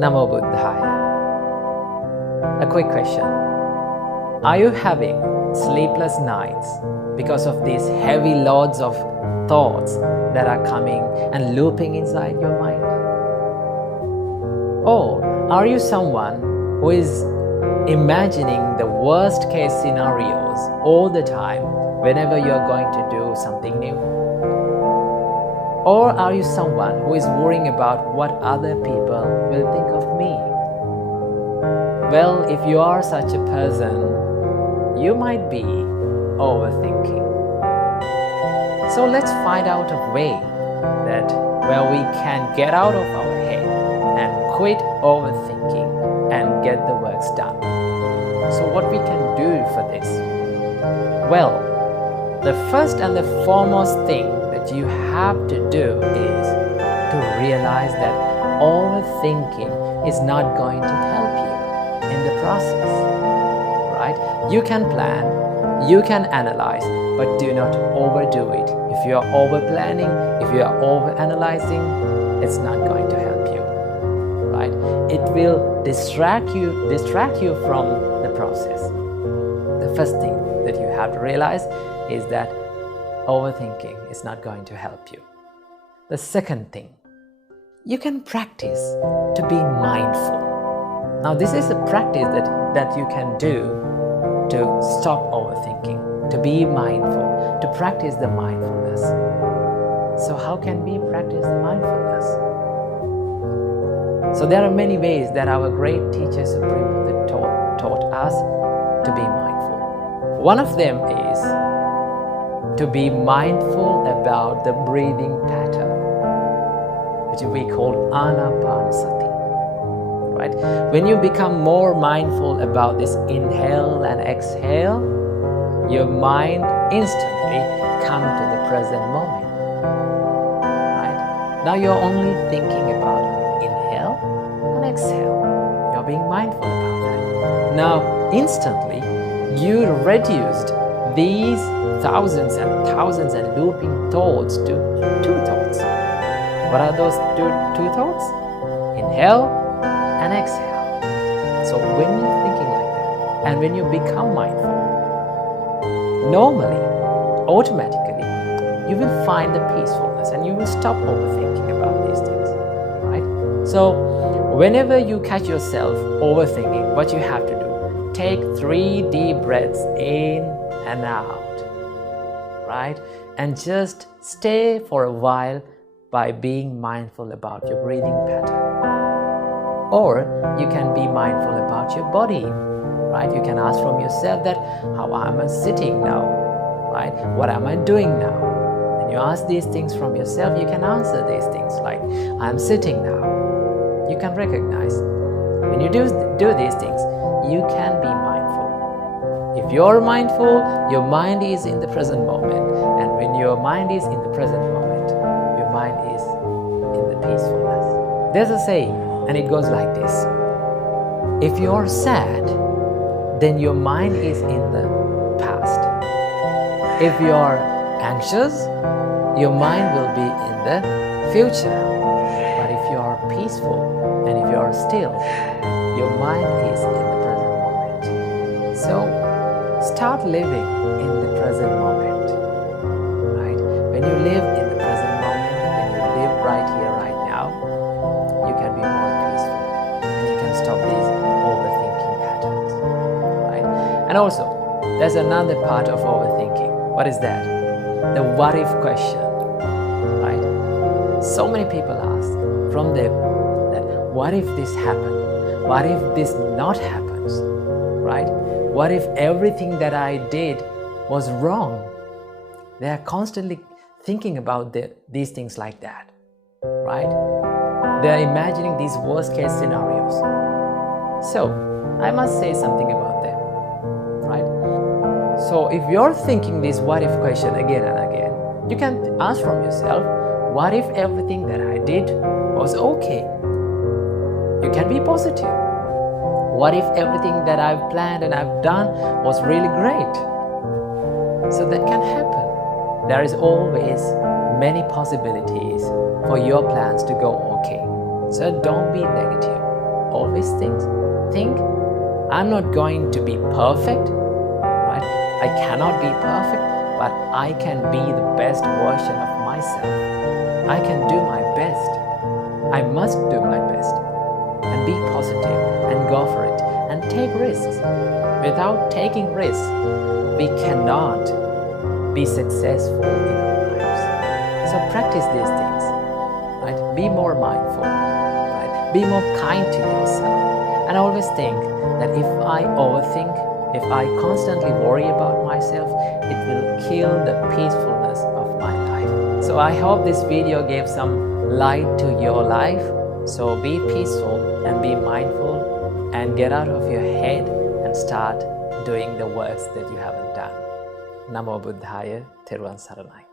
Namo Buddhaya. A quick question. Are you having sleepless nights because of these heavy loads of thoughts that are coming and looping inside your mind? Or are you someone who is imagining the worst case scenarios all the time whenever you are going to do something new? Or are you someone who is worrying about what other people will think of me? Well, if you are such a person, you might be overthinking. So let's find out a way that where we can get out of our head and quit overthinking and get the works done. So what we can do for this? Well, the first and the foremost thing that you have to do is to realize that overthinking is not going to help you in the process, right? You can plan, you can analyze, but do not overdo it. If you are over planning, if you are over analyzing, it's not going to help you, right? It will distract you from the process. The first thing that you have to realize is that overthinking is not going to help you. The second thing, you can practice to be mindful. Now, this is a practice that you can do to stop overthinking, to be mindful, to practice the mindfulness. So how can we practice the mindfulness? So there are many ways that our great teachers Supreme Buddha taught us to be mindful. One of them is to be mindful about the breathing pattern, which we call anapanasati. Right? When you become more mindful about this inhale and exhale, your mind instantly comes to the present moment. Right? Now you're only thinking about inhale and exhale. You're being mindful about that. Now instantly you reduced these thousands and thousands and looping thoughts to two thoughts. What are those two thoughts? Inhale and exhale. So when you're thinking like that and when you become mindful, normally, automatically, you will find the peacefulness and you will stop overthinking about these things, right? So whenever you catch yourself overthinking, what you have to do, take 3 deep breaths in and out, right? And just stay for a while by being mindful about your breathing pattern. Or you can be mindful about your body, right? You can ask from yourself that, how am I sitting now, right? What am I doing now? When you ask these things from yourself, you can answer these things like, I'm sitting now. You can recognize. When you do these things, you can be mindful. If you're mindful, your mind is in the present moment. And when your mind is in the present moment, your mind is in the peacefulness. There's a saying, and it goes like this. If you're sad, then your mind is in the past. If you're anxious, your mind will be in the future. But if you're peaceful and if you're still, your mind is in the present moment. So start living in the present moment, right? When you live in the present moment, when you live right here, right now, you can be more peaceful and you can stop these overthinking patterns, right? And also, there's another part of overthinking. What is that? The what if question, right? So many people ask from them that, what if this happened? What if this not happens, right? What if everything that I did was wrong? They are constantly thinking about these things like that, right? They are imagining these worst case scenarios. So, I must say something about them, right? So, if you're thinking this what if question again and again, you can ask from yourself, what if everything that I did was okay? You can be positive. What if everything that I've planned and I've done was really great? So that can happen. There is always many possibilities for your plans to go okay. So don't be negative. always think, I'm not going to be perfect, right? I cannot be perfect, but I can be the best version of myself. I can do my best. I must do my best. And be positive and go for it and take risks. Without taking risks, we cannot be successful in our lives. So practice these things, right? Be more mindful, right? Be more kind to yourself. And always think that if I overthink, if I constantly worry about myself, it will kill the peacefulness of my life. So I hope this video gave some light to your life. So be peaceful and be mindful and get out of your head and start doing the works that you haven't done. Namo Buddhaya, Theruvan Saranai.